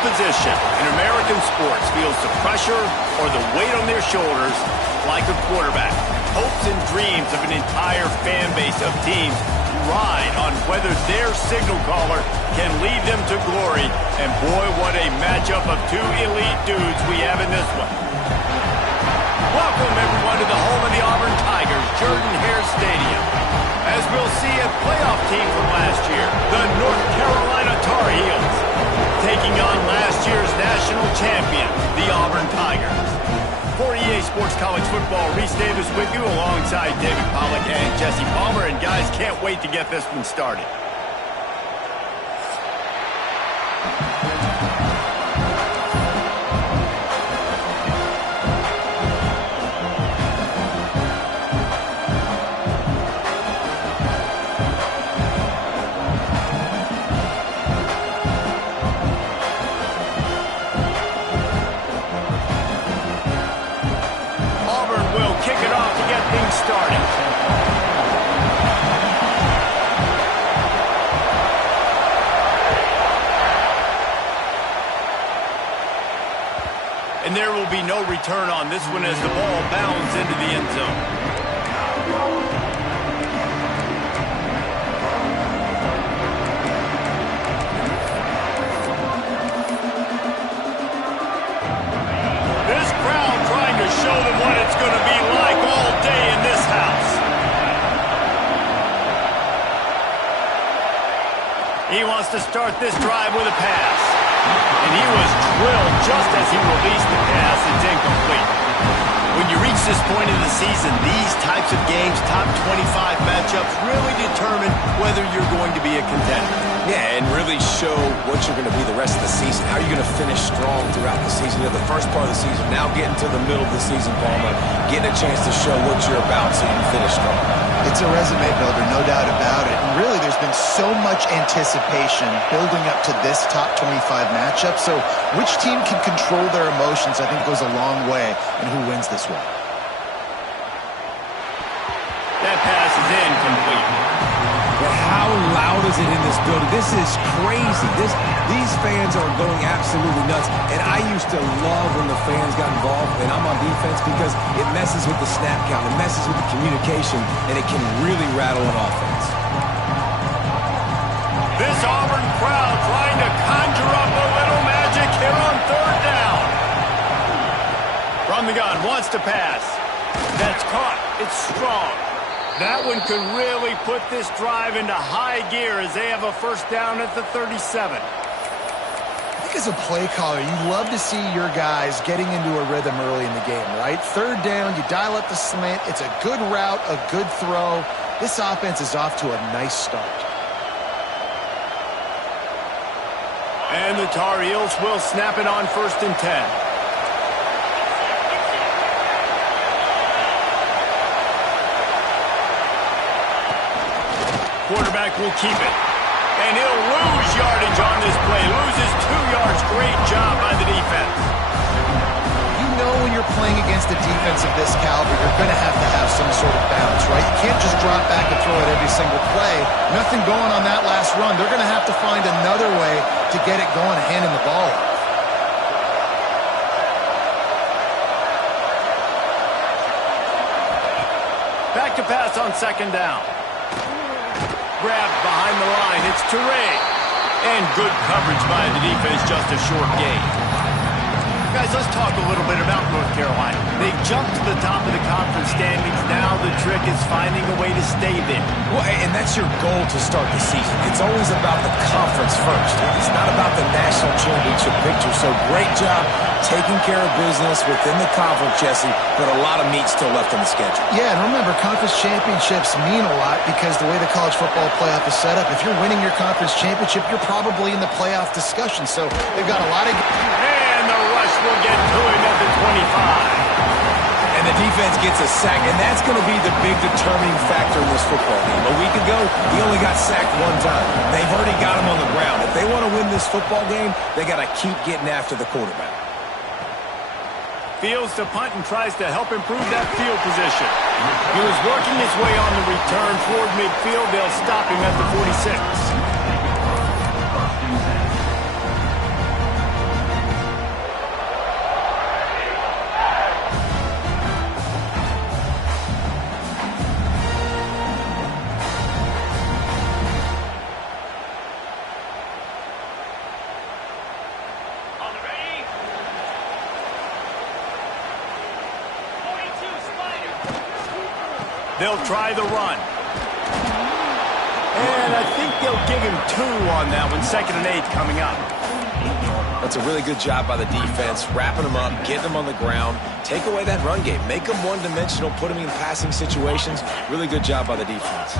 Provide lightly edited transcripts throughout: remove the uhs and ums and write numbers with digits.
position in American sports feels the pressure or the weight on their shoulders like a quarterback. Hopes and dreams of an entire fan base of teams ride on whether their signal caller can lead them to glory. And boy, what a matchup of two elite dudes we have in this one. Welcome, everyone, to the home of the Auburn Tigers, Jordan-Hare Stadium. As we'll see, a playoff team from last year, the North Carolina Tar Heels, taking on last year's national champion, the Auburn Tigers. For EA Sports College Football, Reese Davis with you alongside David Pollack and Jesse Palmer. And guys, can't wait to get this one started. Starting. And there will be no return on this one as the ball bounds into the end zone. This crowd trying to show them what it's going to be like all day in this house. He wants to start this drive with a pass. And he was drilled just as he released the pass. It's incomplete. When you reach this point in the season, these types of games, top 25 matchups, really determine whether you're going to be a contender. Yeah, and really show what you're going to be the rest of the season. How are you going to finish strong throughout the season? You know, the first part of the season, now getting to the middle of the season, Palmer, getting a chance to show what you're about so you can finish strong. It's a resume builder, no doubt about it. And really, there's been so much anticipation building up to this top 25 matchup. So which team can control their emotions, I think, goes a long way in who wins this one. That pass is incomplete. But how loud is it in this building? This is crazy. These fans are going absolutely nuts. And I used to love when the fans got involved, and I'm on defense, because it messes with the snap count. It messes with the communication, and it can really rattle an offense. This Auburn crowd trying to conjure up a little magic here on third down. From the gun, wants to pass. That's caught. It's strong. That one could really put this drive into high gear as they have a first down at the 37. I think as a play caller, you love to see your guys getting into a rhythm early in the game, right? Third down, you dial up the slant. It's a good route, a good throw. This offense is off to a nice start. And the Tar Heels will snap it on 1st and 10. Quarterback will keep it. And he'll lose yardage on this play. Loses 2 yards. Great job by the defense. You know when you're playing against a defense of this caliber, you're going to have some sort of balance, right? You can't just drop back and throw it every single play. Nothing going on that last run. They're going to have to find another way to get it going and handing the ball off. Back to pass on 2nd down. Grabbed behind the line. It's Toure. And good coverage by the defense, just a short gain. Guys, let's talk a little bit about North Carolina. They jumped to the top of the conference standings. Now the trick is finding a way to stay there. Well, and that's your goal to start the season. It's always about the conference first. It's not about the national championship picture. So great job taking care of business within the conference, Jesse, but a lot of meat still left in the schedule. Yeah, and remember, conference championships mean a lot because the way the college football playoff is set up, if you're winning your conference championship, you're probably in the playoff discussion. So they've got a lot of... And the rush will get to him at the 25. And the defense gets a sack, and that's going to be the big determining factor in this football game. A week ago, he only got sacked 1 time. They've already got him on the ground. If they want to win this football game, they got to keep getting after the quarterback. Fields to punt and tries to help improve that field position. He was working his way on the return toward midfield. They'll stop him at the 46. He'll try the run. And I think they'll give him 2 on that one. 2nd and 8 coming up. That's a really good job by the defense, wrapping them up, getting them on the ground, take away that run game, make them one-dimensional, put them in passing situations. Really good job by the defense.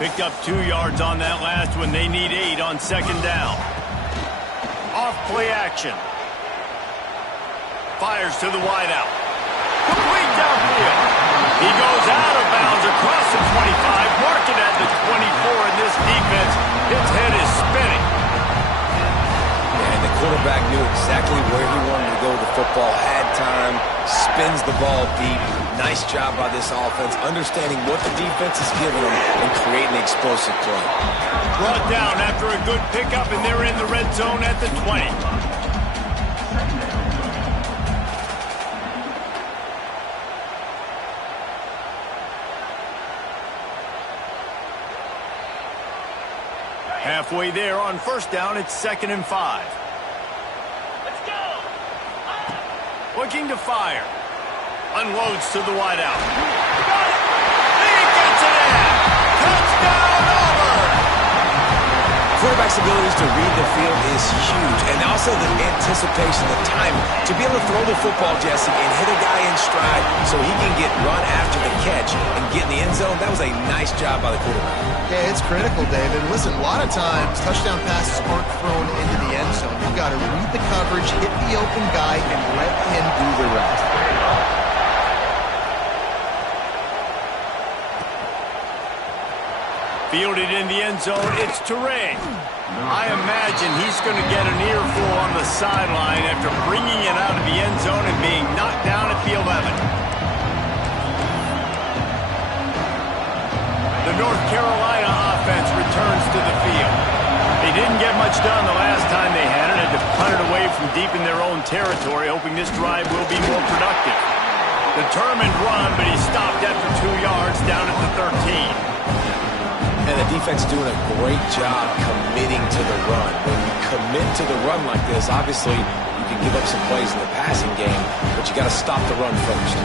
Picked up 2 yards on that last one. They need 8 on 2nd down. Off play action. Fires to the wideout. Complete downfield. He goes out of bounds across the 25, marking at the 24, and this defense, its head is spinning. And the quarterback knew exactly where he wanted to go with the football, had time, spins the ball deep. Nice job by this offense, understanding what the defense is giving them and creating the explosive play. Brought down after a good pickup, and they're in the red zone at the 20. Halfway there on 1st down, it's 2nd and 5. Let's go! Looking to fire. Unloads to the wideout. Got it! He gets it in! Touchdown, Auburn! Quarterback's abilities to read the field is huge, and also the anticipation, the timing. To be able to throw the football, Jesse, and hit a guy in stride so he can get run after the catch and get in the end zone, that was a nice job by the quarterback. Yeah, it's critical, David. Listen, a lot of times, touchdown passes aren't thrown into the end zone. You've got to read the coverage, hit the open guy, and let him do the rest. Fielded in the end zone, it's Turay. I imagine he's going to get an earful on the sideline after bringing it out of the end zone and being knocked down at the 11. The North Carolina offense returns to the field. They didn't get much done the last time they had it, had to punt it away from deep in their own territory, hoping this drive will be more productive. Determined run, but he stopped after 2 yards down at the 13. And the defense doing a great job committing to the run. When you commit to the run like this, obviously you can give up some plays in the passing game, but you got to stop the run first.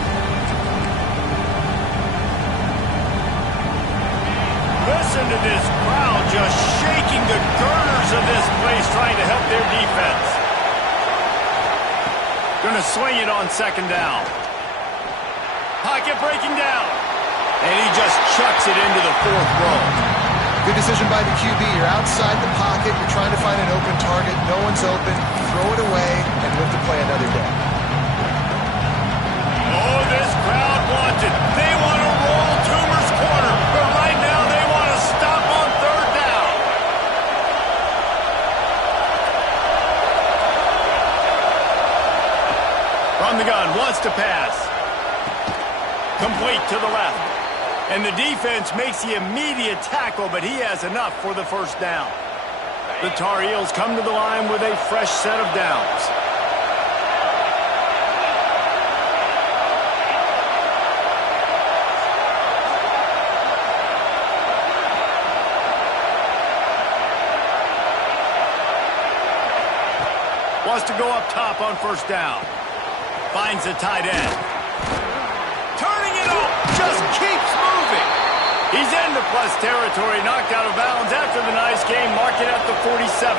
Listen to this crowd just shaking the girders of this place, trying to help their defense. Gonna swing it on 2nd down. Pocket breaking down. And he just chucks it into the 4th row. Good decision by the QB. You're outside the pocket. You're trying to find an open target. No one's open. Throw it away and live to play another day. Oh, this crowd wants it. They want to roll Toomer's corner. But right now they want to stop on 3rd down. From the gun, wants to pass. Complete to the left. And the defense makes the immediate tackle, but he has enough for the 1st down. The Tar Heels come to the line with a fresh set of downs. Wants to go up top on 1st down. Finds the tight end. Turning it up, just keeps moving. He's into plus territory, knocked out of bounds after the nice game, marked it at the 47.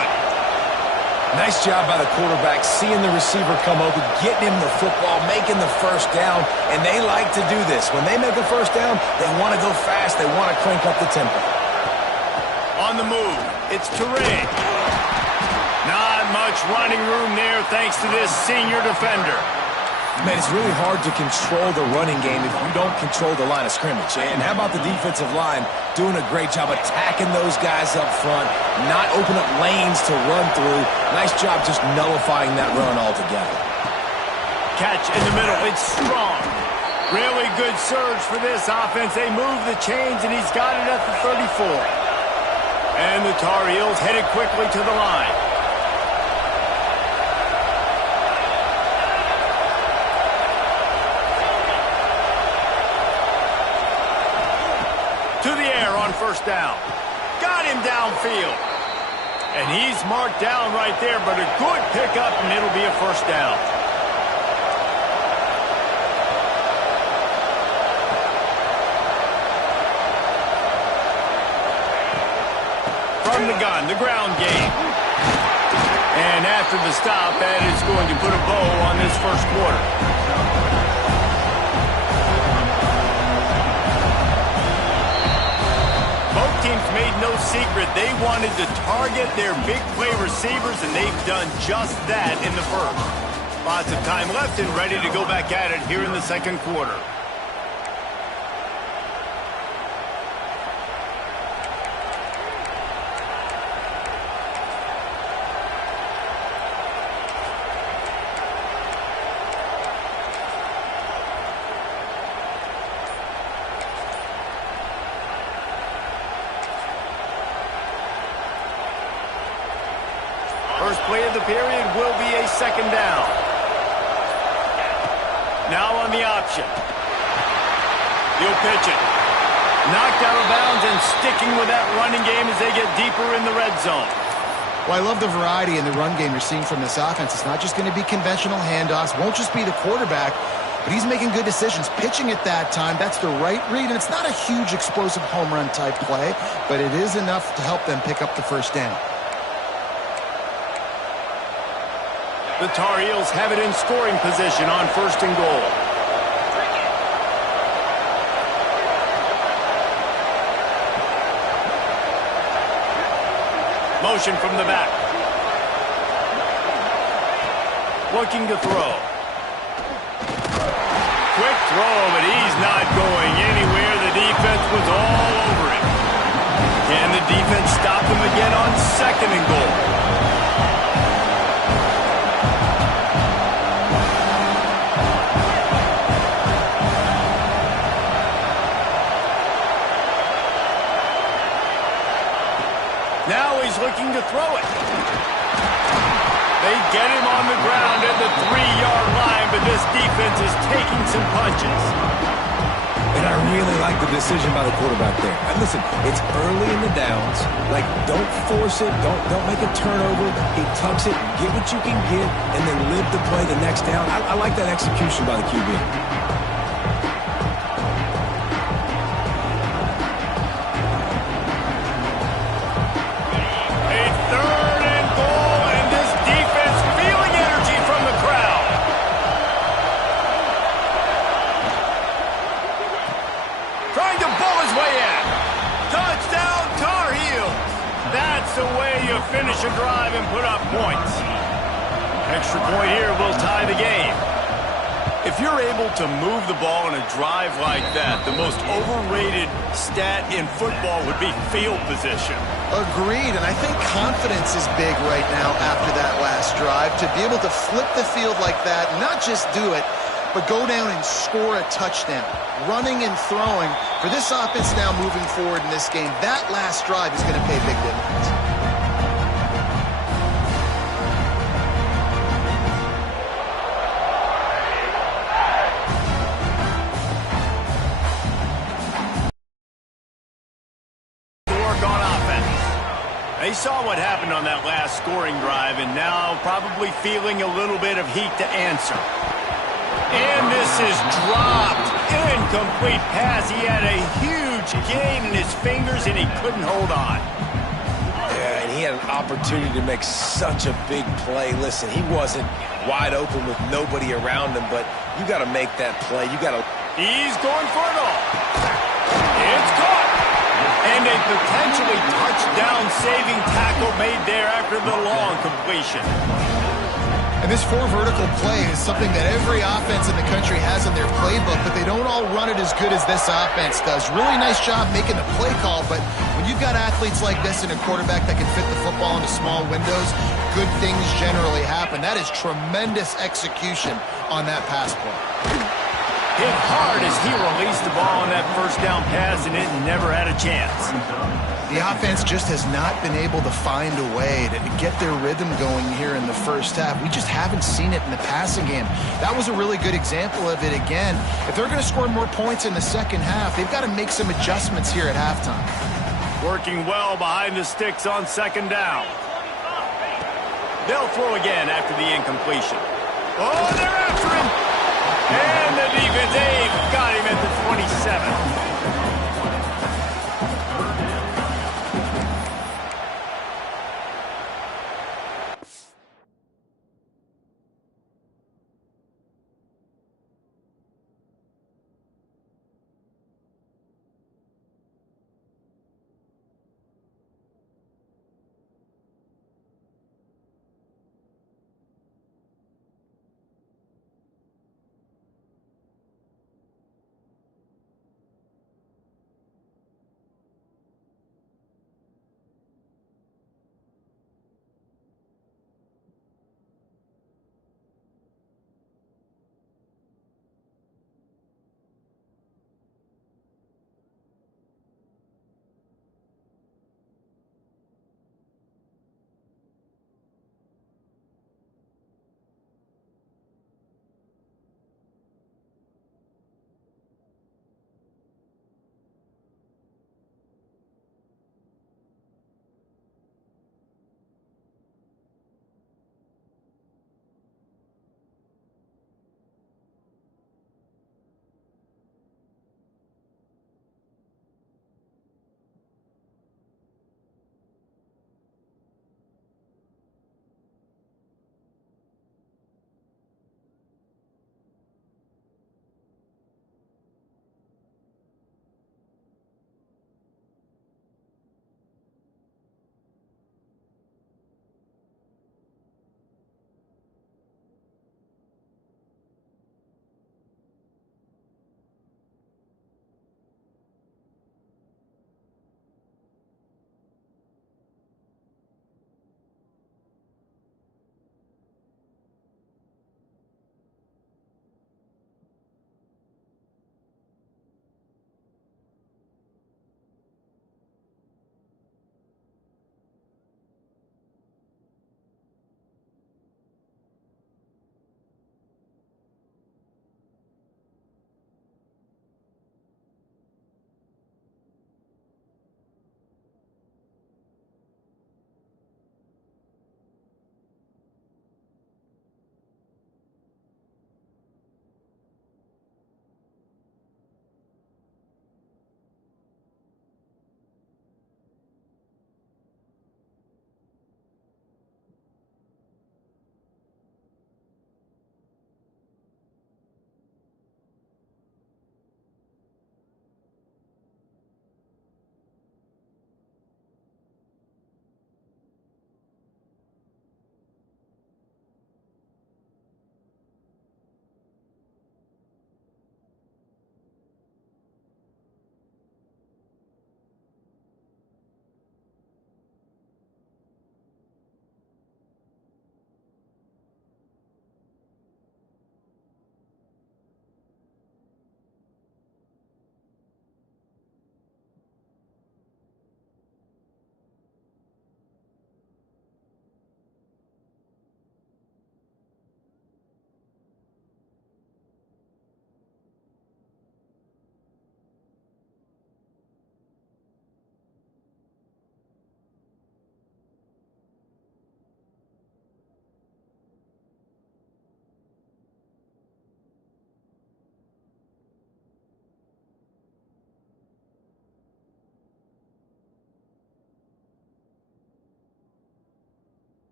Nice job by the quarterback, seeing the receiver come open, getting him the football, making the 1st down, and they like to do this. When they make a 1st down, they want to go fast, they want to crank up the tempo. On the move, it's Turay. Not much running room there thanks to this senior defender. Man, it's really hard to control the running game if you don't control the line of scrimmage. And how about the defensive line doing a great job attacking those guys up front, not open up lanes to run through. Nice job just nullifying that run altogether. Catch in the middle. It's strong. Really good surge for this offense. They move the chains, and he's got it at the 34. And the Tar Heels headed quickly to the line. To the air on 1st down. Got him downfield. And he's marked down right there, but a good pickup, and it'll be a 1st down. from the gun, the ground game. And after the stop, that is going to put a bow on this first quarter. Both teams made no secret they wanted to target their big play receivers, and they've done just that in the first. Lots of time left and ready to go back at it here in the second quarter. First play of the period will be a second down. Now on the option. He'll pitch it. Knocked out of bounds and sticking with that running game as they get deeper in the red zone. Well, I love the variety in the run game you're seeing from this offense. It's not just going to be conventional handoffs. Won't just be the quarterback, but he's making good decisions. Pitching at that time, that's the right read. And it's not a huge explosive home run type play, but it is enough to help them pick up the first down. The Tar Heels have it in scoring position on first and goal. Motion from the back. Looking to throw. Quick throw, but he's not going anywhere. The defense was all over him. Can the defense stop him again on second and goal? Now he's looking to throw it. They get him on the ground at the 3-yard line, but this defense is taking some punches. And I really like the decision by the quarterback there. And listen, it's early in the downs. Like, don't force it. Don't make a turnover. He tucks it, get what you can get, and then live to play the next down. I like that execution by the QB. Finish a drive and put up points. Extra point here will tie the game. If you're able to move the ball in a drive like that, the most overrated stat in football would be field position. Agreed, and I think confidence is big right now after that last drive. To be able to flip the field like that, not just do it, but go down and score a touchdown. Running and throwing. For this offense now moving forward in this game, that last drive is going to pay big dividends. They saw what happened on that last scoring drive and now probably feeling a little bit of heat to answer. And this is dropped. Incomplete pass. He had a huge gain in his fingers and he couldn't hold on. Yeah, and he had an opportunity to make such a big play. Listen, he wasn't wide open with nobody around him, but you got to make that play. You got to. He's going for it all. It's caught. And a potentially touchdown-saving tackle made there after the long completion. And this 4 vertical play is something that every offense in the country has in their playbook, but they don't all run it as good as this offense does. Really nice job making the play call, but when you've got athletes like this and a quarterback that can fit the football into small windows, good things generally happen. That is tremendous execution on that pass play. Hit hard as he released the ball on that first down pass, and it never had a chance. The offense just has not been able to find a way to get their rhythm going here in the first half. We just haven't seen it in the passing game. That was a really good example of it again. If they're going to score more points in the second half, they've got to make some adjustments here at halftime. Working well behind the sticks on second down. They'll throw again after the incompletion. Oh, they're after him! And the defense, they've got him at the 27.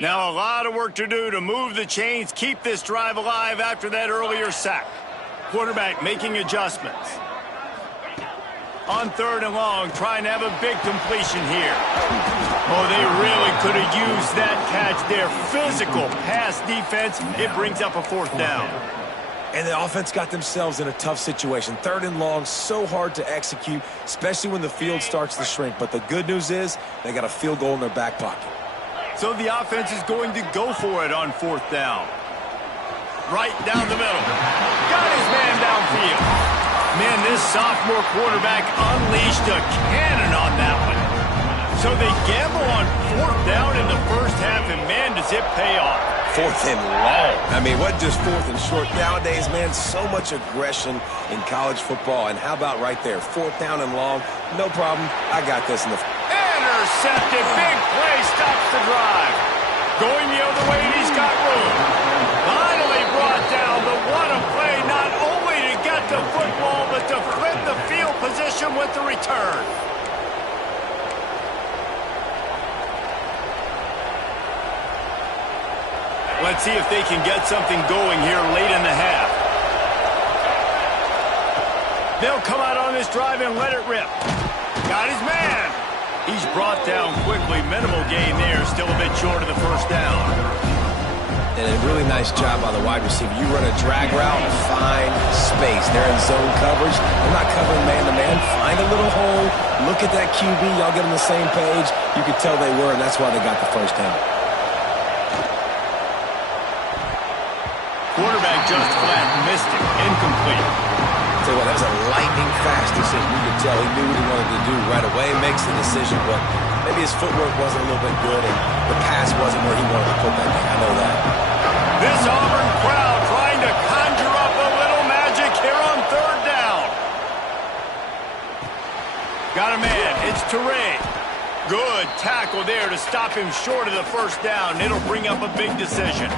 Now a lot of work to do to move the chains, keep this drive alive after that earlier sack. Quarterback making adjustments. On 3rd and long, trying to have a big completion here. Oh, they really could have used that catch there. Physical pass defense. It brings up a 4th down. And the offense got themselves in a tough situation. 3rd and long, so hard to execute, especially when the field starts to shrink. But the good news is they got a field goal in their back pocket. So the offense is going to go for it on 4th down. Right down the middle. Got his man downfield. Man, this sophomore quarterback unleashed a cannon on that one. So they gamble on 4th down in the first half, and man, does it pay off. 4th and long. I mean, what just 4th and short? Nowadays, man, so much aggression in college football. And how about right there? 4th down and long. No problem. I got this in the... Intercepted. Big play stops the drive. Going the other way, and he's got room. Finally brought down the one play, not only to get the football, but to flip the field position with the return. Let's see if they can get something going here late in the half. They'll come out on this drive and let it rip. Got his man. He's brought down quickly. Minimal gain there. Still a bit short of the 1st down. And a really nice job by the wide receiver. You run a drag route, find space. They're in zone coverage. They're not covering man-to-man. Find a little hole. Look at that QB. Y'all get on the same page. You could tell they were, and that's why they got the 1st down. Quarterback just flat missed it. Incomplete. Tell you what, that was a lightning-fast decision. You could tell he knew what he wanted to do right away. Makes the decision, but maybe his footwork wasn't a little bit good, and the pass wasn't where he wanted to put that thing. I know that. This Auburn crowd trying to conjure up a little magic here on 3rd down. Got a man. It's Teray. Good tackle there to stop him short of the 1st down. It'll bring up a big decision.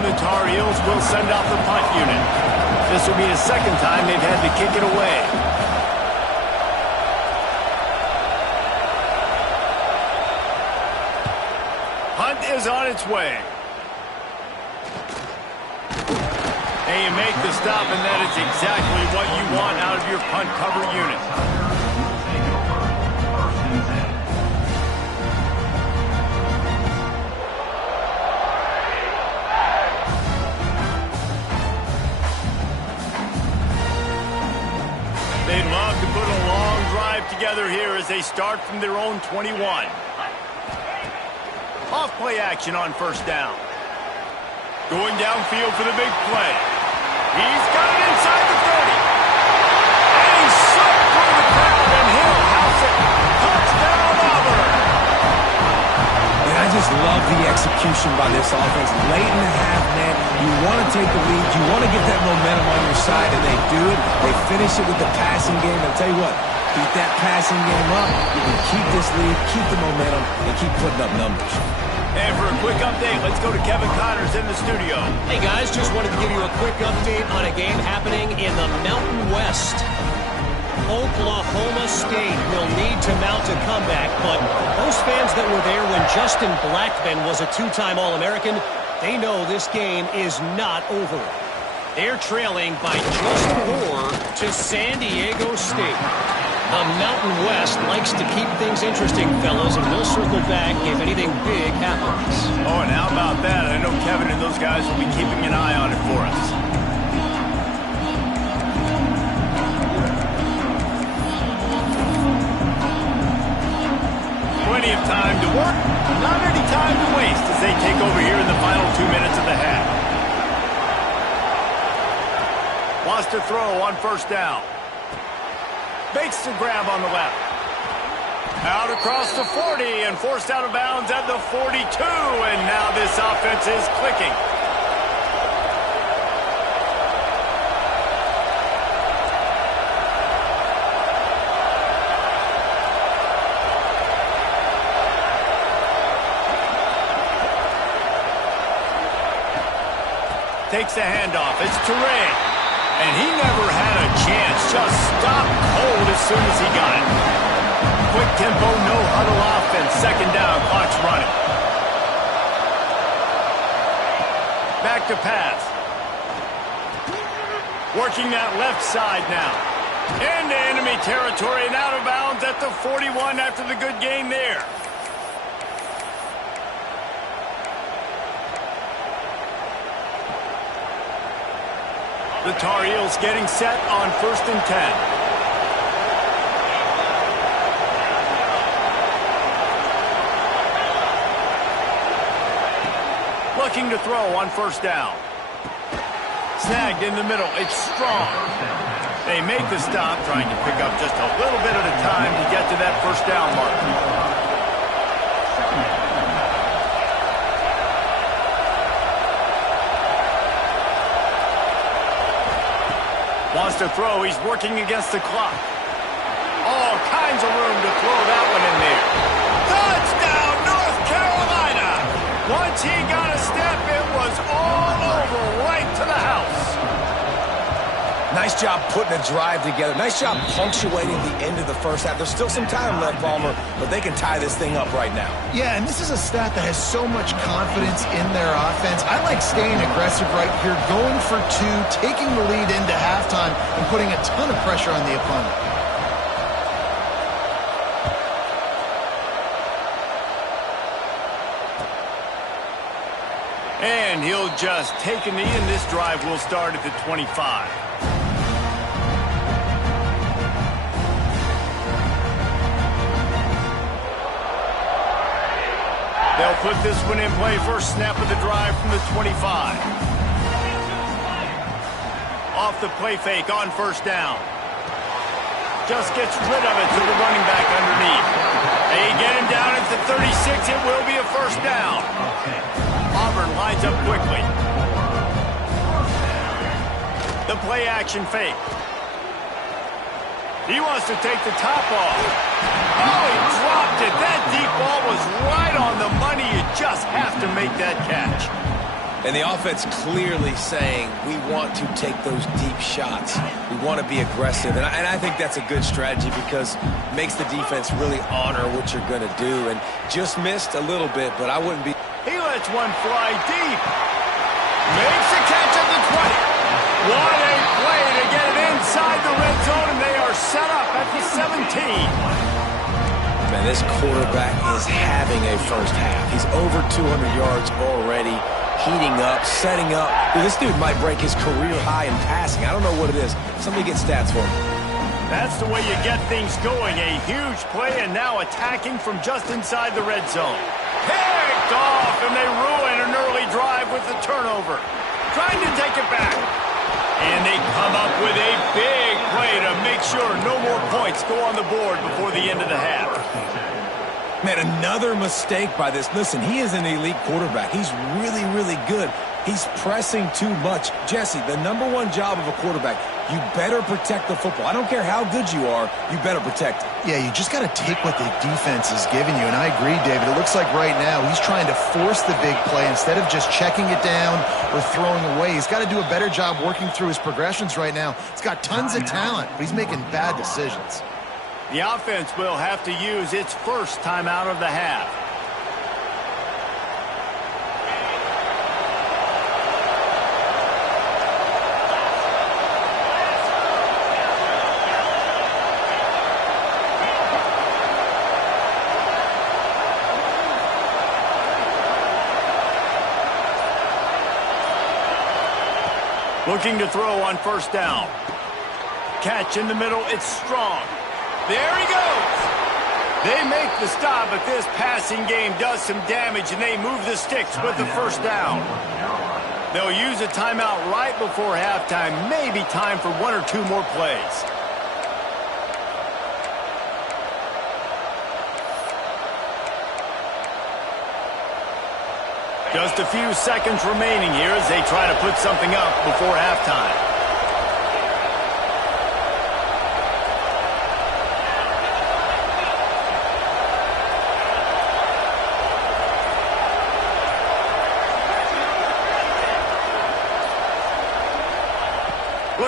The Tar Heels will send out the punt unit. This will be the 2nd time they've had to kick it away. Punt is on its way. And you make the stop, and that is exactly what you want out of your punt cover unit. They'd love to put a long drive together here as they start from their own 21. Off play action on 1st down. Going downfield for the big play. He's got it inside the 30. And he's slipped through the crowd, and he'll house it. Touchdown, Auburn. And I just love the execution by this offense. Late in the half, man, you want to take the lead. You want to get that momentum on your side, and they do it. They finish it with the passing game. And I'll tell you what, keep that passing game up. You can keep this lead, keep the momentum, and keep putting up numbers. And for a quick update, let's go to Kevin Connors in the studio. Hey, guys, just wanted to give you a quick update on a game happening in the Mountain West. Oklahoma State will need to mount a comeback, but those fans that were there when Justin Blackmon was a 2-time All-American, they know this game is not over. They're trailing by just 4 to San Diego State. The Mountain West likes to keep things interesting, fellas, and we'll circle back if anything big happens. Oh, and how about that? I know Kevin and those guys will be keeping an eye on it for us. Plenty of time to work, not any time to waste as they take over here in the final 2 minutes of the half. Wants to throw on 1st down. Makes the grab on the left. Out across the 40 and forced out of bounds at the 42. And now this offense is clicking. Takes the handoff. It's Teray. And he never had a chance. Just stopped cold as soon as he got it. Quick tempo, no huddle offense. Second down, clock's running. Back to pass. Working that left side now. Into enemy territory and out of bounds at the 41 after the good gain there. The Tar Heels getting set on 1st and 10. Looking to throw on 1st down. Snagged in the middle. It's Strong. They make the stop, trying to pick up just a little bit at a time to get to that 1st down mark. Wants to throw. He's working against the clock. All kinds of room to throw that one in there. Touchdown, North Carolina! Once he got a step, it was all over right to the house. Nice job putting a drive together. Nice job punctuating the end of the first half. There's still some time left, Palmer, but they can tie this thing up right now. Yeah, and this is a stat that has so much confidence in their offense. I like staying aggressive right here, going for 2, taking the lead into halftime, and putting a ton of pressure on the opponent. And he'll just take a knee, and this drive will start at the 25. They'll put this one in play. First snap of the drive from the 25. Off the play fake on 1st down. Just gets rid of it to the running back underneath. They get him down at the 36. It will be a 1st down. Auburn lines up quickly. The play action fake. He wants to take the top off. Oh, he dropped it. That deep ball was right on the money. You just have to make that catch. And the offense clearly saying, we want to take those deep shots. We want to be aggressive. And I think that's a good strategy because it makes the defense really honor what you're going to do. And just missed a little bit, but I wouldn't be... He lets one fly deep. Makes the catch at the 20. What a play to get it inside the red zone, and they are set up at the 17. Man, this quarterback is having a first half. He's over 200 yards already, heating up, setting up. Dude, this dude might break his career high in passing. I don't know what it is. Somebody get stats for him. That's the way you get things going. A huge play, and now attacking from just inside the red zone. Picked off, and they ruin an early drive with the turnover. Trying to take it back. And they come up with a big play to make sure no more points go on the board before the end of the half. Man, another mistake by this. Listen, he is an elite quarterback. He's really, really good. He's pressing too much. Jesse, the #1 job of a quarterback, you better protect the football. I don't care how good you are, you better protect it. Yeah, you just got to take what the defense is giving you. And I agree, David. It looks like right now he's trying to force the big play instead of just checking it down or throwing away. He's got to do a better job working through his progressions right now. He's got tons of talent, but he's making bad decisions. The offense will have to use its first timeout of the half. Looking to throw on 1st down. Catch in the middle. It's Strong. There he goes. They make the stop, but this passing game does some damage, and they move the sticks with the 1st down. They'll use a timeout right before halftime. Maybe time for 1 or 2 more plays. Just a few seconds remaining here as they try to put something up before halftime.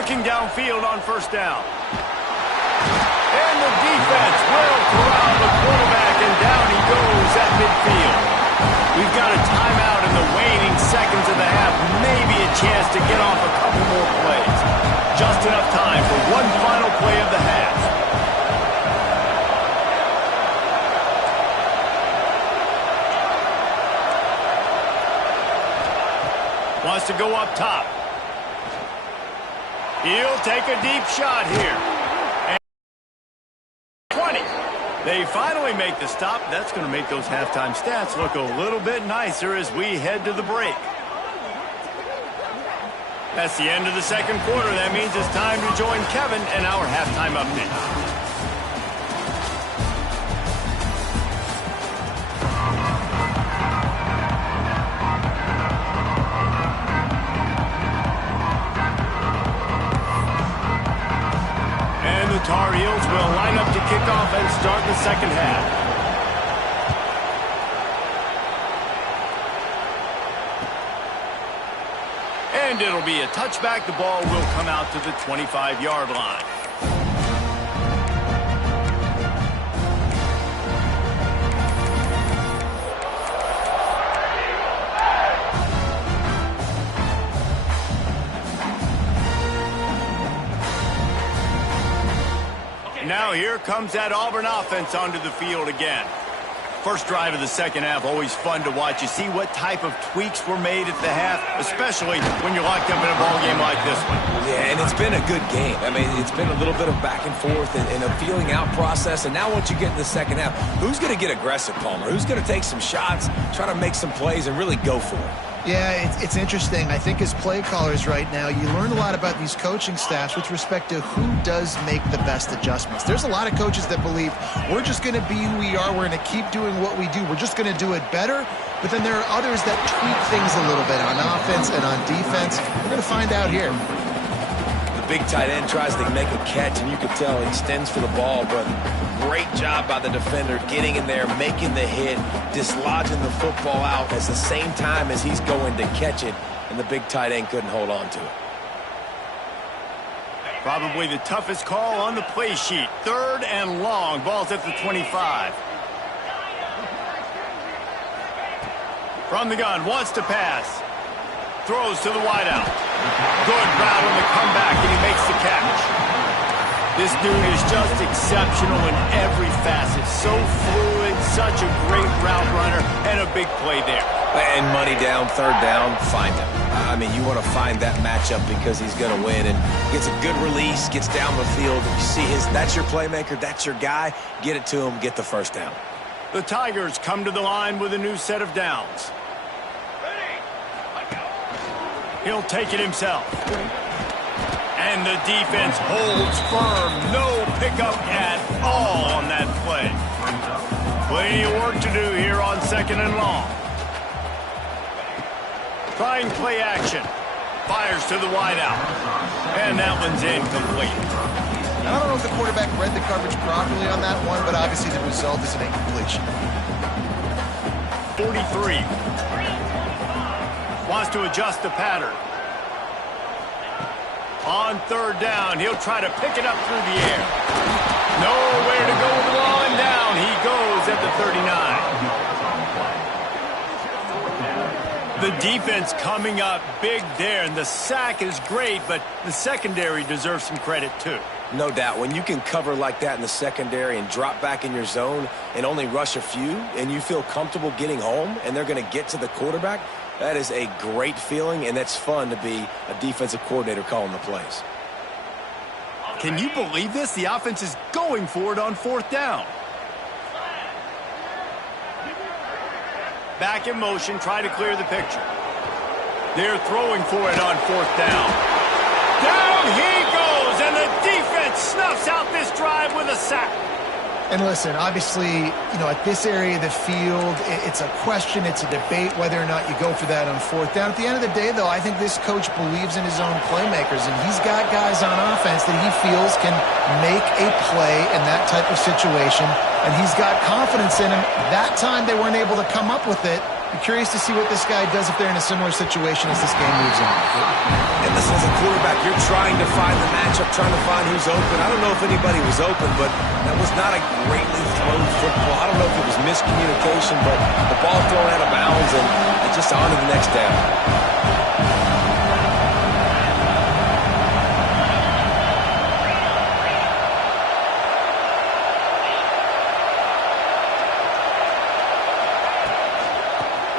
Looking downfield on first down. And the defense will corral the quarterback, and down he goes at midfield. We've got a timeout in the waning seconds of the half. Maybe a chance to get off a couple more plays. Just enough time for one final play of the half. Wants to go up top. He'll take a deep shot here. And 20. They finally make the stop. That's going to make those halftime stats look a little bit nicer as we head to the break. That's the end of the second quarter. That means it's time to join Kevin and our halftime update. Tar Heels will line up to kick off and start the second half. And it'll be a touchback. The ball will come out to the 25-yard line. Now here comes that Auburn offense onto the field again. First drive of the second half, always fun to watch. You see what type of tweaks were made at the half, especially when you're locked up in a ball game like this one. Yeah, and it's been a good game. I mean, it's been a little bit of back and forth and a feeling out process. And now once you get in the second half, who's going to get aggressive, Palmer? Who's going to take some shots, try to make some plays, and really go for it? Yeah, it's interesting. I think as play callers right now, you learn a lot about these coaching staffs with respect to who does make the best adjustments. There's a lot of coaches that believe we're just going to be who we are. We're going to keep doing what we do. We're just going to do it better. But then there are others that tweak things a little bit on offense and on defense. We're going to find out here. The big tight end tries to make a catch, and you can tell he extends for the ball, but great job by the defender getting in there, making the hit, dislodging the football out at the same time as he's going to catch it, and the big tight end couldn't hold on to it. Probably the toughest call on the play sheet. Third and long. Ball's at the 25. From the gun, wants to pass. Throws to the wideout. Good route on the comeback, and he makes the catch. This dude is just exceptional in every facet. So fluid, such a great route runner, and a big play there. And money down, third down, find him. I mean, you want to find that matchup because he's going to win, and gets a good release, gets down the field. You see that's your playmaker, that's your guy. Get it to him, get the first down. The Tigers come to the line with a new set of downs. He'll take it himself. And the defense holds firm. No pickup at all on that play. Plenty of work to do here on second and long. Trying play action. Fires to the wideout. And that one's incomplete. I don't know if the quarterback read the coverage properly on that one, but obviously the result is an incompletion. 43. Wants to adjust the pattern. On third down, he'll try to pick it up through the air. Nowhere to go with the ball, and down he goes at the 39. The defense coming up big there, and the sack is great, but the secondary deserves some credit too. No doubt. When you can cover like that in the secondary and drop back in your zone and only rush a few, and you feel comfortable getting home, and they're going to get to the quarterback, that is a great feeling, and that's fun to be a defensive coordinator calling the plays. Can you believe this? The offense is going for it on fourth down. Back in motion, try to clear the picture. They're throwing for it on fourth down. Down he goes, and the defense snuffs out this drive with a sack. And listen, obviously, at this area of the field, it's a question, it's a debate whether or not you go for that on fourth down. At the end of the day, though, I think this coach believes in his own playmakers, and he's got guys on offense that he feels can make a play in that type of situation, and he's got confidence in him. That time they weren't able to come up with it, I'm curious to see what this guy does if they're in a similar situation as this game moves on. And listen, as a quarterback, you're trying to find the matchup, trying to find who's open. I don't know if anybody was open, but that was not a greatly thrown football. I don't know if it was miscommunication, but the ball thrown out of bounds and just on to the next down.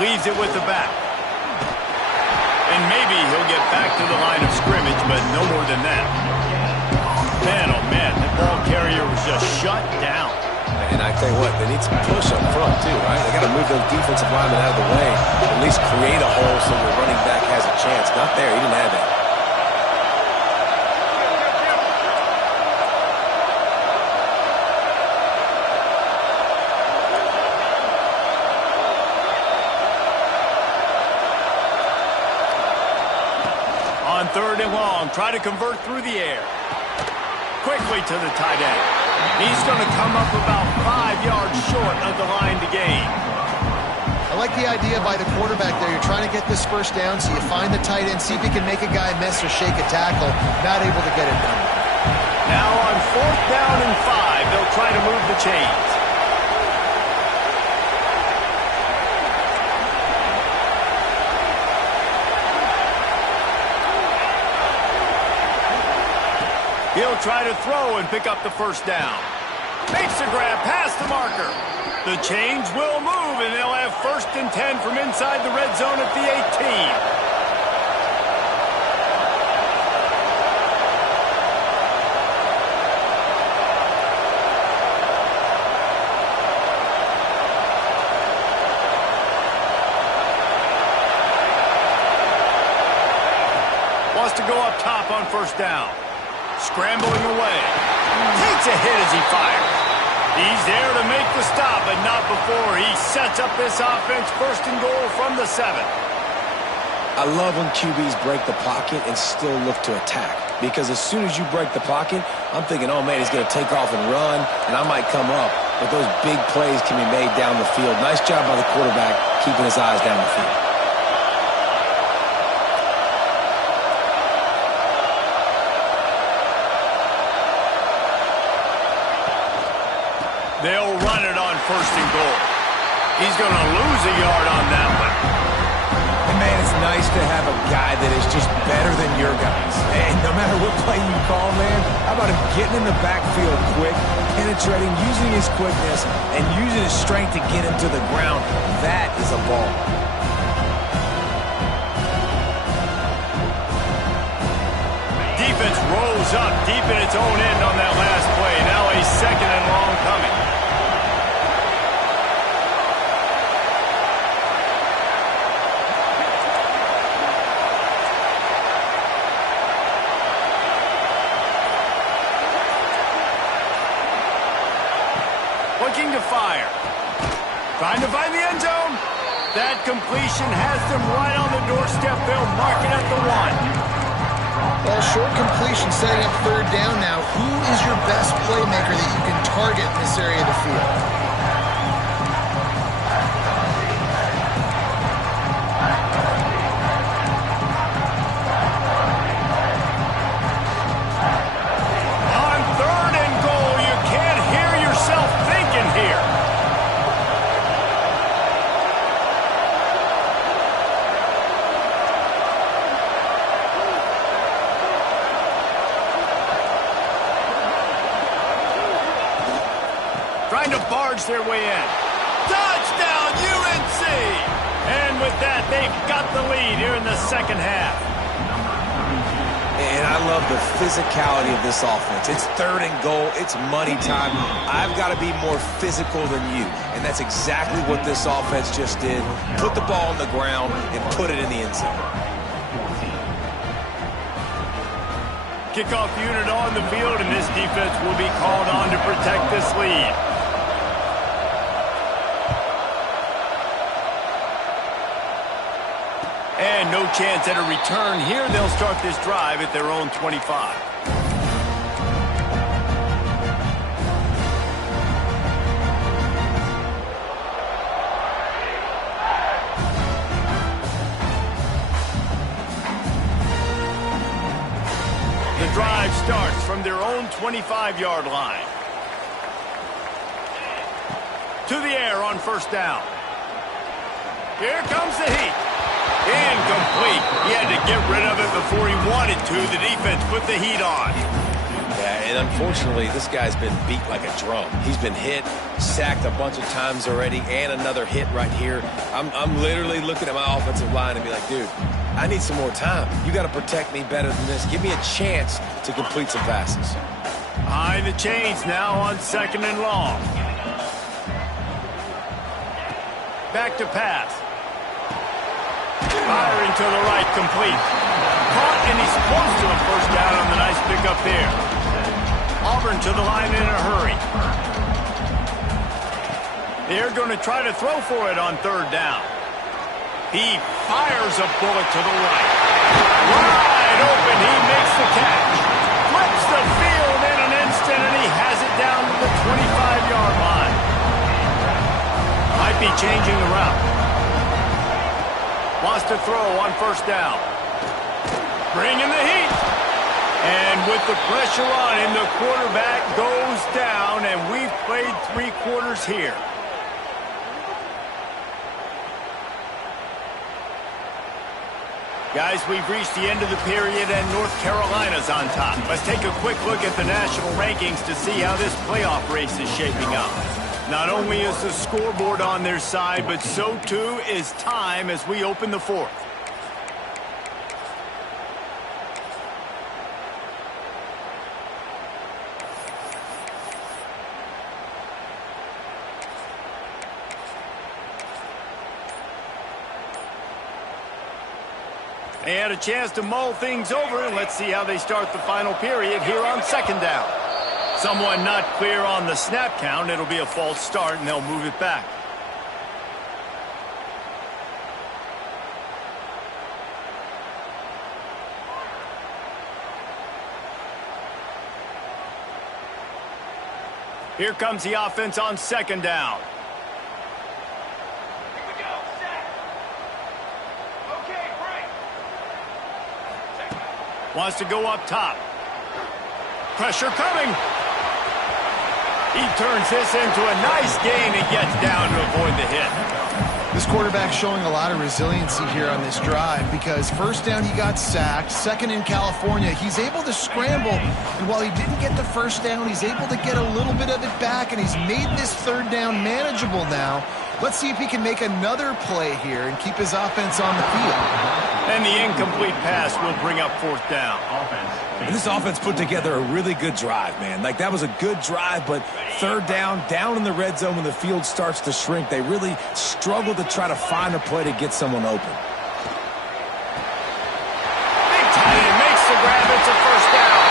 Leaves it with the back. And maybe he'll get back to the line of scrimmage, but no more than that. Man, oh man, the ball carrier was just shut down. And I tell you what, they need some push up front too, right? They got to move those defensive linemen out of the way, at least create a hole so the running back has a chance. Not there, he didn't have that. On 3rd and long, try to convert through the air. Quickly to the tight end. He's going to come up about 5 yards short of the line to gain. I like the idea by the quarterback there. You're trying to get this first down, so you find the tight end, see if he can make a guy miss or shake a tackle. Not able to get it done. Now on 4th down and 5, they'll try to move the chains. He'll try to throw and pick up the first down. Makes the grab past the marker. The chains will move, and they'll have 1st and 10 from inside the red zone at the 18. Wants to go up top on 1st down. Scrambling away. Takes a hit as he fires. He's there to make the stop, but not before he sets up this offense 1st and goal from the 7. I love when QBs break the pocket and still look to attack. Because as soon as you break the pocket, I'm thinking, oh man, he's going to take off and run, and I might come up. But those big plays can be made down the field. Nice job by the quarterback keeping his eyes down the field. They'll run it on 1st and goal. He's going to lose a yard on that one. And man, it's nice to have a guy that is just better than your guys. And no matter what play you call, man, how about him getting in the backfield quick, penetrating, using his quickness, and using his strength to get him to the ground. That is a ball. Defense rolls up deep in its own end on that last play. Now a 2nd and long coming. Looking to fire. Trying to find the end zone. That completion has them right on the doorstep. They'll mark it at the 1. Well, short completion setting up 3rd down now. Who is your best playmaker that you can target in this area of the field? On 3rd and goal, you can't hear yourself thinking here. Trying to barge their way in. Touchdown, UNC! And with that, they've got the lead here in the 2nd half. And I love the physicality of this offense. It's 3rd and goal. It's money time. I've got to be more physical than you. And that's exactly what this offense just did. Put the ball on the ground and put it in the end zone. Kickoff unit on the field, and this defense will be called on to protect this lead. And no chance at a return here. They'll start this drive at their own 25. from their own 25-yard line. To the air on first down. Here comes the heat. Incomplete. He had to get rid of it before he wanted to. The defense put the heat on. Yeah, and unfortunately, this guy's been beat like a drum. He's been hit, sacked a bunch of times already, and another hit right here. I'm literally looking at my offensive line and be like, dude, I need some more time. You got to protect me better than this. Give me a chance to complete some passes. Behind the chains now on 2nd and long. Back to pass. Firing to the right, complete. Caught, and he's close to a first down on the nice pickup there. Auburn to the line in a hurry. They're going to try to throw for it on 3rd down. He fires a bullet to the right. Wide open, he makes the catch. Flips the field in an instant, and he has it down to the 25-yard line. Might be changing the route. Wants to throw on 1st down. Bringing the heat. And with the pressure on him, the quarterback goes down, and we've played 3 quarters here. Guys, we've reached the end of the period, and North Carolina's on top. Let's take a quick look at the national rankings to see how this playoff race is shaping up. Not only is the scoreboard on their side, but so too is time as we open the 4th. They had a chance to mull things over, and let's see how they start the final period here on 2nd down. Someone not clear on the snap count. It'll be a false start, and they'll move it back. Here comes the offense on 2nd down. Wants to go up top. Pressure coming. He turns this into a nice gain and gets down to avoid the hit. This quarterback showing a lot of resiliency here on this drive because 1st down he got sacked, 2nd in California. He's able to scramble, and while he didn't get the 1st down, he's able to get a little bit of it back, and he's made this 3rd down manageable now. Let's see if he can make another play here and keep his offense on the field. And the incomplete pass will bring up 4th down. And this offense put together a really good drive, man. Like, that was a good drive, but 3rd down in the red zone when the field starts to shrink, they really struggle to try to find a play to get someone open. Big tight end makes the grab. It's a 1st down.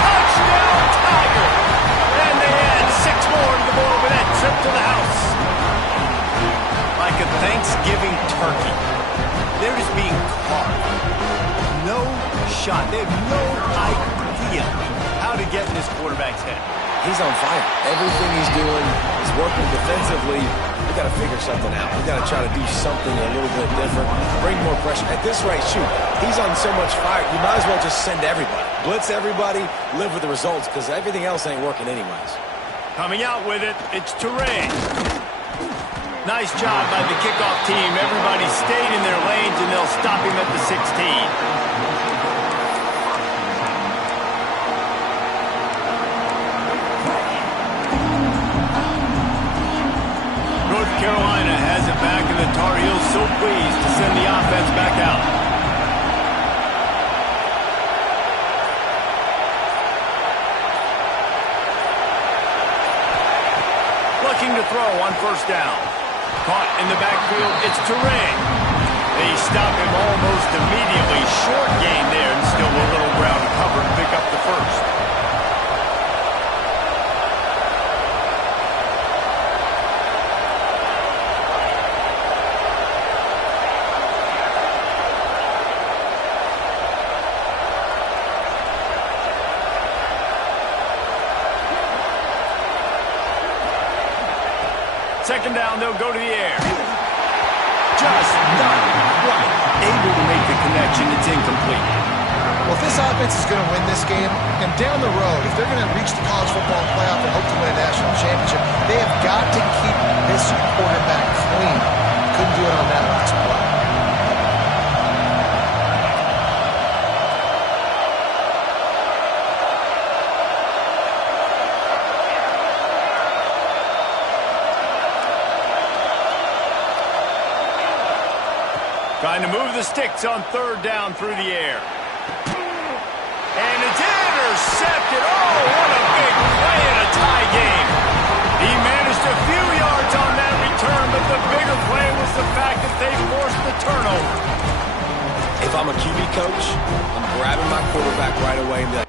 Touchdown, Tiger. And they add 6 more to the board with that trip to the house. Like a Thanksgiving turkey. They're just being carved. No shot. They have no idea how to get in this quarterback's head. He's on fire. Everything he's doing is working defensively. We got to figure something out. We got to try to do something a little bit different. Bring more pressure. At this rate, shoot, he's on so much fire, you might as well just send everybody. Blitz everybody, live with the results, because everything else ain't working anyways. Coming out with it, it's Terrain. Nice job by the kickoff team. Everybody stayed in their lanes, and they'll stop him at the 16. North Carolina has it back, and the Tar Heels so pleased to send the offense back out. Looking to throw on 1st down. Caught in the backfield, it's Terrain. They stop him almost immediately. Short gain there, and still a little ground to cover and pick up the 1st. Second down, they'll go to the air. Just not quite able to make the connection. It's incomplete. Well, if this offense is going to win this game, and down the road, if they're going to reach the college football playoff and hope to win a national championship, they have got to keep this quarterback clean. Couldn't do it on that last play. Trying to move the sticks on third down through the air. And it's intercepted. Oh, what a big play in a tie game. He managed a few yards on that return, but the bigger play was the fact that they forced the turnover. If I'm a QB coach, I'm grabbing my quarterback right away and be like,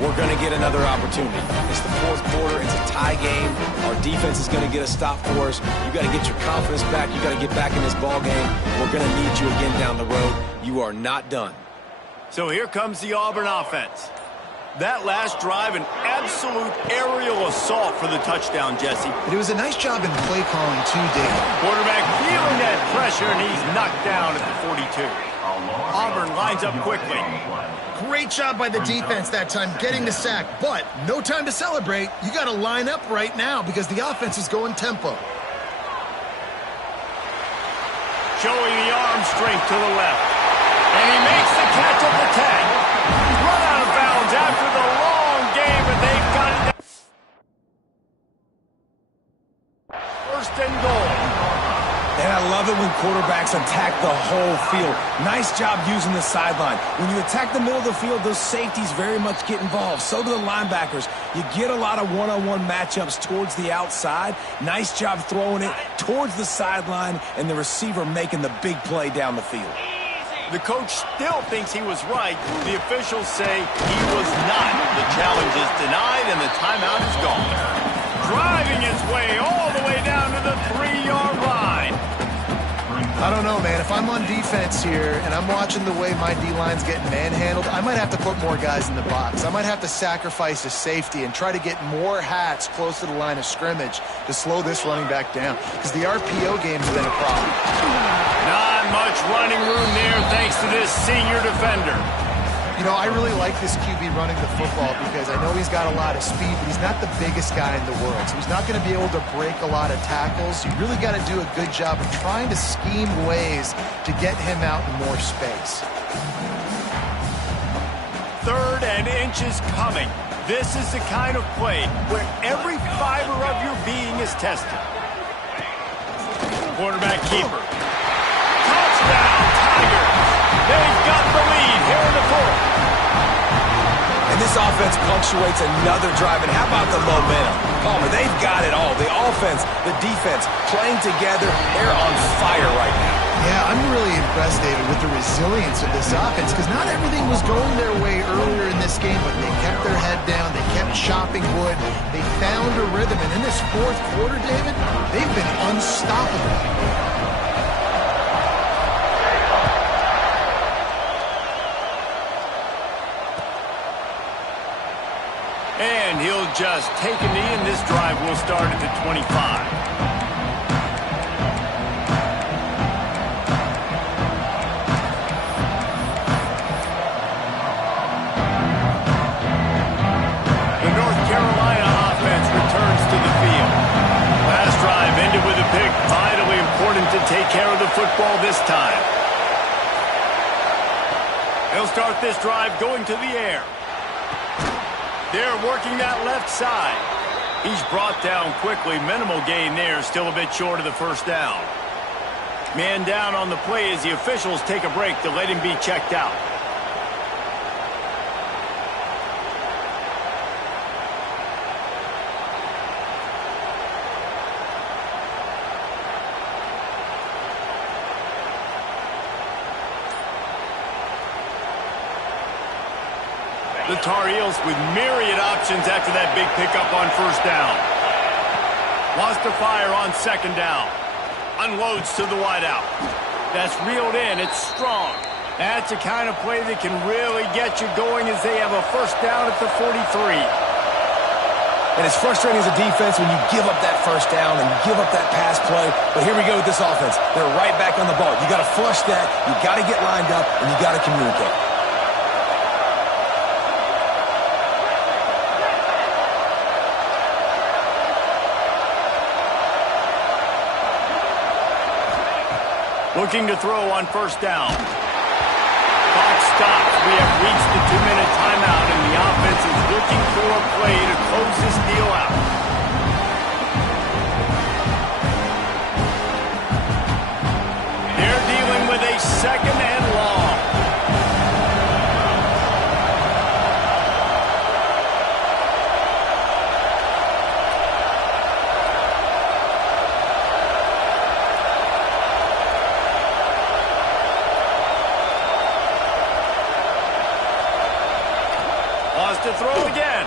we're going to get another opportunity. It's the fourth quarter. It's a tie game. Our defense is going to get a stop for us. You got to get your confidence back. You got to get back in this ball game. We're going to need you again down the road. You are not done. So here comes the Auburn offense. That last drive, an absolute aerial assault for the touchdown, Jesse. But it was a nice job in play calling too, David. Quarterback feeling that pressure, and he's knocked down at the 42. Auburn lines up quickly. Great job by the defense that time getting the sack, but no time to celebrate. You got to line up right now because the offense is going tempo. Showing the arm strength to the left. And he makes the catch at the 10. Run out of bounds after the long game, but they've got it. First and goal. And I love it when quarterbacks attack the whole field. Nice job using the sideline. When you attack the middle of the field, those safeties very much get involved. So do the linebackers. You get a lot of one-on-one matchups towards the outside. Nice job throwing it towards the sideline and the receiver making the big play down the field. The coach still thinks he was right. The officials say he was not. The challenge is denied and the timeout is gone. Driving his way all the way down to the 3-yard line. I don't know, man. If I'm on defense here and I'm watching the way my D-line's getting manhandled, I might have to put more guys in the box. I might have to sacrifice a safety and try to get more hats close to the line of scrimmage to slow this running back down because the RPO game's been a problem. Not much running room there thanks to this senior defender. You know, I really like this QB running the football because I know he's got a lot of speed, but he's not the biggest guy in the world. So he's not going to be able to break a lot of tackles. You really got to do a good job of trying to scheme ways to get him out in more space. Third and inches coming. This is the kind of play where every fiber of your being is tested. Quarterback keeper. Touchdown, Tigers. They've got the lead here in the fourth. And this offense punctuates another drive. And how about the momentum? Palmer, they've got it all. The offense, the defense, playing together. They're on fire right now. Yeah, I'm really impressed, David, with the resilience of this offense because not everything was going their way earlier in this game, but they kept their head down. They kept chopping wood. They found a rhythm. And in this fourth quarter, David, they've been unstoppable. And he'll just take a knee, and this drive will start at the 25. football this time. He'll start this drive going to the air. They're working that left side. He's brought down quickly. Minimal gain there. Still a bit short of the first down. Man down on the play as the officials take a break to let him be checked out. The Tar Heels with myriad options after that big pickup on first down. Wants to fire on second down. Unloads to the wideout. That's reeled in. It's strong. That's the kind of play that can really get you going as they have a first down at the 43. And it's frustrating as a defense when you give up that first down and you give up that pass play. But here we go with this offense. They're right back on the ball. You got to flush that. You got to get lined up, and you got to communicate. Looking to throw on first down. Clock stops. We have reached the 2-minute timeout, and the offense is looking for a play to close this deal out. They're dealing with a second and long. To throw again.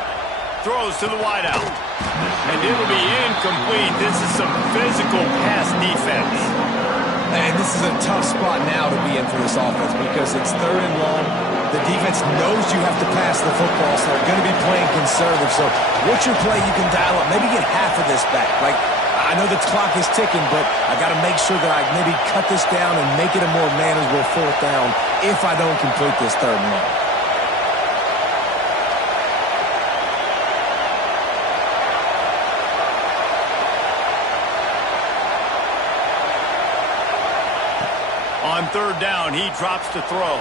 Throws to the wideout. And it'll be incomplete. This is some physical pass defense. And this is a tough spot now to be in for this offense because it's third and long. The defense knows you have to pass the football, so they're going to be playing conservative. So what's your play you can dial up? Maybe get half of this back. Like, I know the clock is ticking, but I got to make sure that I maybe cut this down and make it a more manageable fourth down if I don't complete this third and long. On third down, he drops to throw.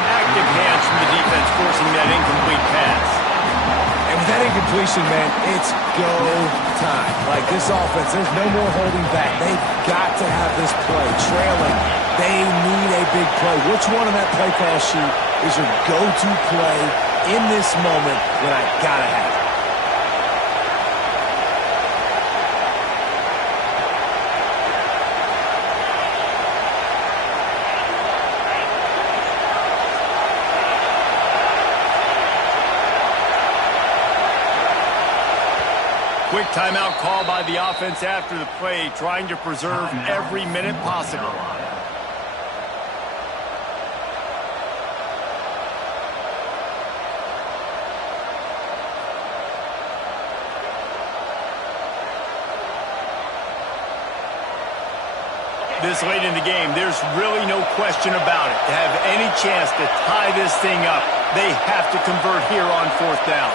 Active hands from the defense forcing that incomplete pass. And with that incompletion, man, it's go time. Like this offense, there's no more holding back. They've got to have this play. Trailing, they need a big play. Which one on that play call sheet is your go-to play in this moment when I gotta have it? Quick timeout call by the offense after the play, trying to preserve every minute possible. This late in the game, there's really no question about it. To have any chance to tie this thing up, they have to convert here on fourth down.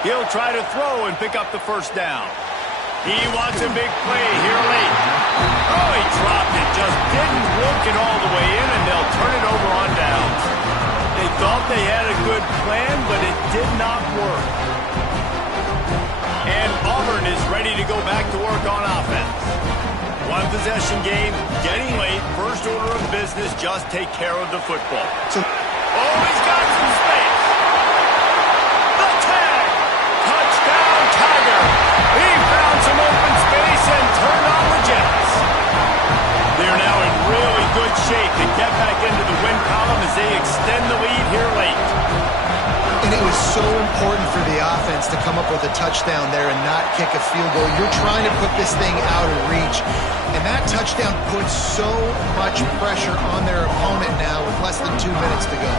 He'll try to throw and pick up the first down. He wants a big play here late. Oh, he dropped it. Just didn't work it all the way in, and they'll turn it over on downs. They thought they had a good plan, but it did not work. And Auburn is ready to go back to work on offense. One possession game, getting late. First order of business, just take care of the football. Oh, he's got some space. He found some open space and turned on the Jets. They're now in really good shape to get back into the win column as they extend the lead here late. And it was so important for the offense to come up with a touchdown there and not kick a field goal. You're trying to put this thing out of reach. And that touchdown puts so much pressure on their opponent now with less than 2 minutes to go.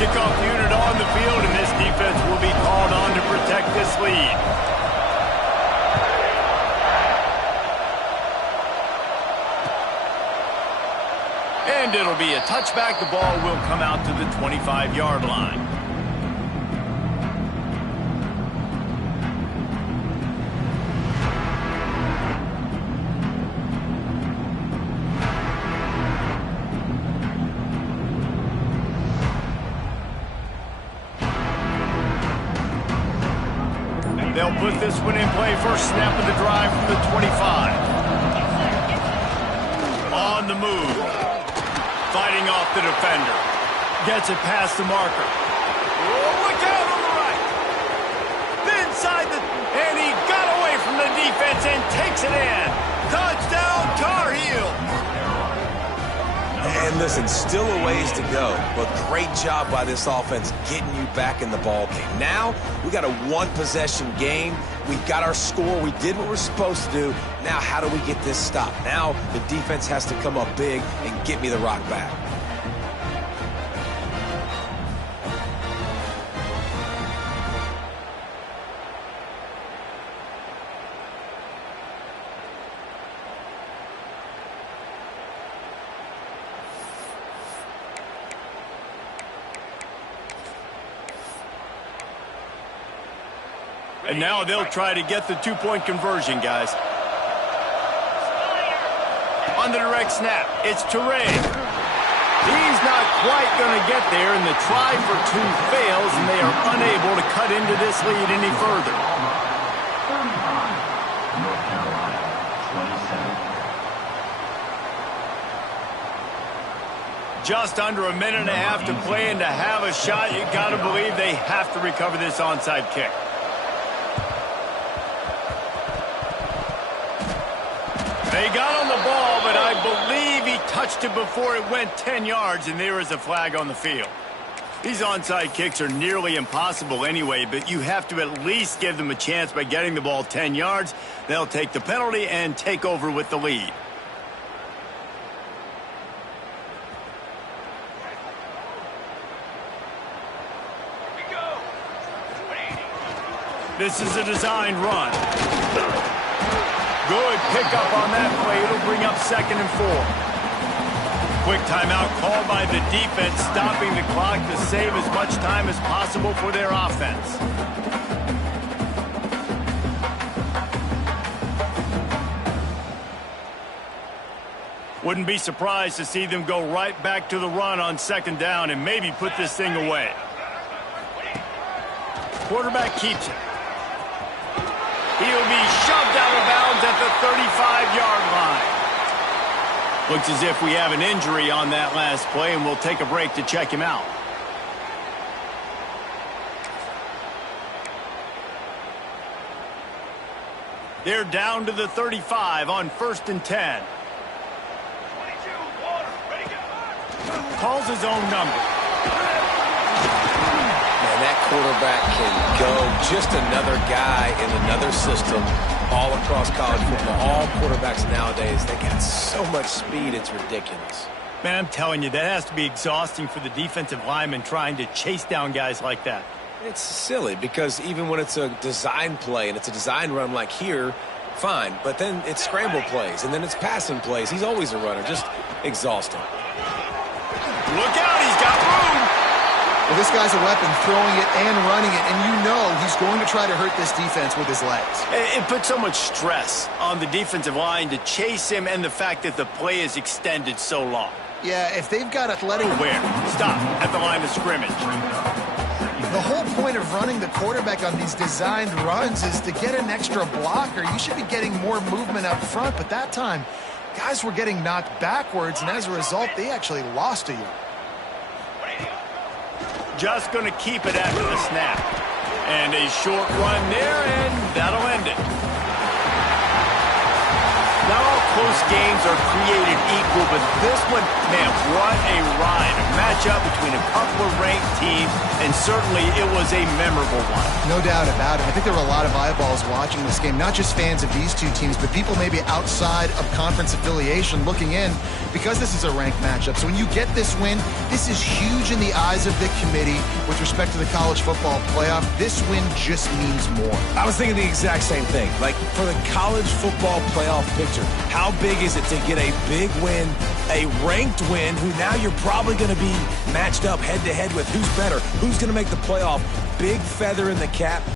Kickoff unit on the field, and this defense will be called on to protect this lead. And it'll be a touchback. The ball will come out to the 25-yard line. put this one in play. First snap of the drive from the 25. On the move. Fighting off the defender. Gets it past the marker. Oh, look out on the right. Inside and he got away from the defense and takes it in. Touchdown, Tar Heels. And listen, still a ways to go, but great job by this offense getting you back in the ball game. Now, we got a one-possession game. We got our score. We did what we're supposed to do. Now, how do we get this stopped? Now, the defense has to come up big and get me the rock back. And now they'll try to get the two-point conversion, guys. On the direct snap, it's Terrain. He's not quite going to get there, and the try for two fails, and they are unable to cut into this lead any further. Just under a minute and a half to play, and to have a shot, you got to believe they have to recover this onside kick. They got on the ball, but I believe he touched it before it went 10 yards, and there is a flag on the field. These onside kicks are nearly impossible anyway, but you have to at least give them a chance by getting the ball 10 yards. They'll take the penalty and take over with the lead. This is a designed run. Good pickup on that play. It'll bring up 2nd and 4. Quick timeout called by the defense, stopping the clock to save as much time as possible for their offense. Wouldn't be surprised to see them go right back to the run on 2nd down and maybe put this thing away. Quarterback keeps it. He'll be shoved out of bounds at the 35-yard line. Looks as if we have an injury on that last play, and we'll take a break to check him out. They're down to the 35 on 1st and 10. Calls his own number. That quarterback can go. Just another guy in another system all across college football. All quarterbacks nowadays, they got so much speed, it's ridiculous. Man, I'm telling you, that has to be exhausting for the defensive lineman trying to chase down guys like that. It's silly because even when it's a design play and it's a design run like here, fine. But then it's scramble plays and then it's passing plays. He's always a runner. Just exhausting. Look out, he's got room. Well, this guy's a weapon, throwing it and running it, and you know he's going to try to hurt this defense with his legs. It puts so much stress on the defensive line to chase him and the fact that the play is extended so long. Yeah, if they've got athletic... Where? Stop at the line of scrimmage. The whole point of running the quarterback on these designed runs is to get an extra blocker. You should be getting more movement up front, but that time, guys were getting knocked backwards, and as a result, they actually lost a yard. Just going to keep it after the snap. And a short run there, and that'll end it. Not all close games are created equal, but this one, man, what a ride. A matchup between a couple of ranked teams, and certainly it was a memorable one. No doubt about it. I think there were a lot of eyeballs watching this game, not just fans of these two teams, but people maybe outside of conference affiliation looking in because this is a ranked matchup. So when you get this win, this is huge in the eyes of the committee with respect to the college football playoff. This win just means more. I was thinking the exact same thing. Like, for the college football playoff picture, how big is it to get a big win, a ranked win, who now you're probably going to be matched up head-to-head with who's better, who's going to make the playoff? Big feather in the cap.